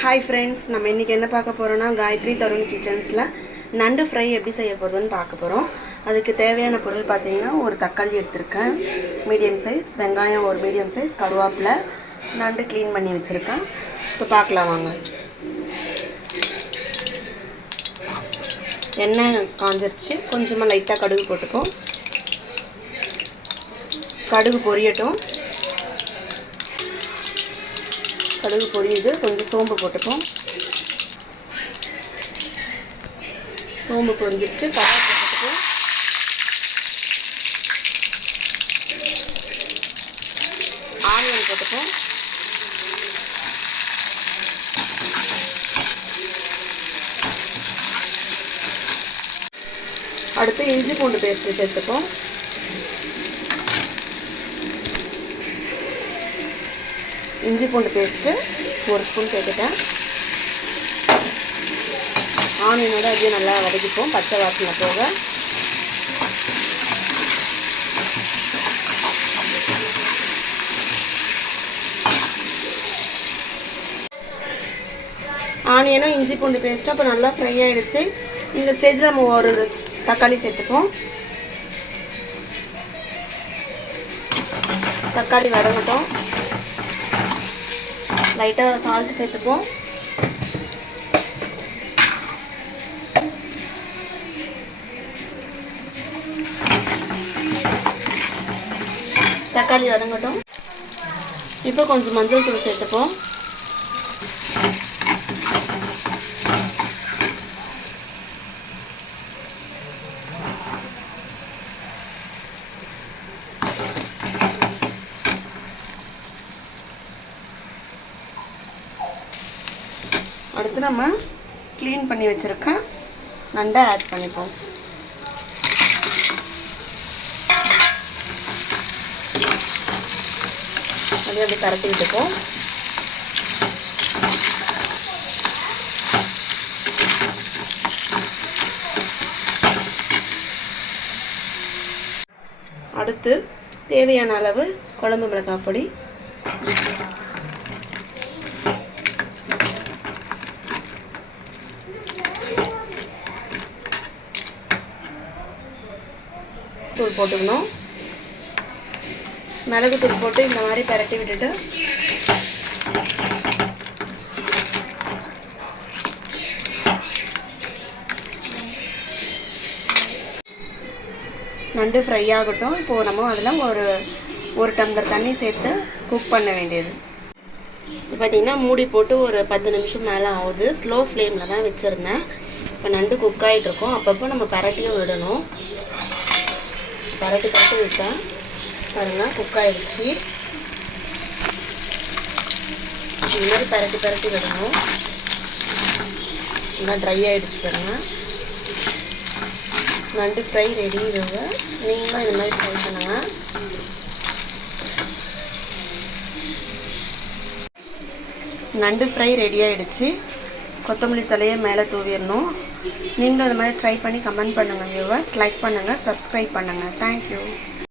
Hi friends, நம்ம இன்றைக்கி என்ன பார்க்க போகிறோன்னா காயத்ரி தருண் கிச்சன்ஸில் நண்டு ஃப்ரை எப்படி செய்ய போகிறதுன்னு பார்க்க போகிறோம். அதுக்கு தேவையான பொருள் பார்த்திங்கன்னா, ஒரு தக்காளி எடுத்திருக்கேன் மீடியம் சைஸ், வெங்காயம் ஒரு மீடியம் சைஸ், கருவேப்பிலை, நண்டு க்ளீன் பண்ணி வச்சுருக்கேன். இப்போ பார்க்கலாம் வாங்க. எண்ணெய் காஞ்சிருச்சு, கொஞ்சமாக லைட்டாக கடுகு போட்டுப்போம். கடுகு பொரியட்டும். கடுகு பொரியுது, கொஞ்சம் சோம்பு போட்டுப்போம். சோம்பு பொரிஞ்சிருச்சு, கருவேப்பிலை போட்டுப்போம். ஆனியன் போட்டுப்போம். அடுத்து இஞ்சி பூண்டு பேஸ்ட்டு சேர்த்துப்போம். இஞ்சி பூண்டு பேஸ்ட்டு ஒரு ஸ்பூன் சேர்த்துட்டேன். ஆனியனோட அப்படியே நல்லா வதக்கிப்போம், பச்சை வாசனை போக. ஆனியனும் இஞ்சி பூண்டு பேஸ்ட்டும் இப்போ நல்லா ஃப்ரை ஆகிடுச்சு. இந்த ஸ்டேஜில் நம்ம ஒரு தக்காளி சேர்த்துப்போம். தக்காளி வதங்கட்டும். லைட்டாக சால்ட் சேர்த்துப்போம். தக்காளி வதங்கட்டும். இப்போ கொஞ்சம் மஞ்சள் தூள் சேர்த்துப்போம். அடுத்து நம்ம க்ளீன் பண்ணி வச்சுருக்க நண்டை ஆட் பண்ணிப்போம். அப்படியே அப்படி கரட்டி விட்டுப்போம். அடுத்து தேவையான அளவு குழம்பு மிளகாய் பொடி, தூள் போட்டுக்கணும். மிளகு தூள் போட்டு இந்த மாதிரி பரட்டி விட்டுட்டு நண்டு ஃப்ரை ஆகட்டும். இப்போது நம்ம அதில் ஒரு டம்ளர் தண்ணி சேர்த்து குக் பண்ண வேண்டியது. இப்போ பார்த்திங்கன்னா மூடி போட்டு ஒரு 10 நிமிஷம் மேலே ஆகுது. ஸ்லோ ஃப்ளேமில் தான் வச்சுருந்தேன். இப்போ நண்டு குக் ஆகிட்ருக்கோம். அப்பப்போ நம்ம பரட்டியும் விடணும். பரட்டி விட்டேன் பாருங்கள், குக் ஆகிடுச்சு. இந்த மாதிரி பரட்டி விடணும். நல்லா ட்ரை ஆகிடுச்சு பாருங்கள். நண்டு ஃப்ரை ரெடி வியூவர்ஸ். நீங்களும் இது மாதிரி ட்ரை பண்ணுங்கள். நண்டு ஃப்ரை ரெடி ஆகிடுச்சு. கொத்தமல்லி தலையை மேலே தூவிடணும். நீங்களும் அது மாதிரி ட்ரை பண்ணி கமெண்ட் பண்ணுங்கள் வியூவர்ஸ். லைக் பண்ணுங்கள், சப்ஸ்கிரைப் பண்ணுங்கள். தேங்க்யூ.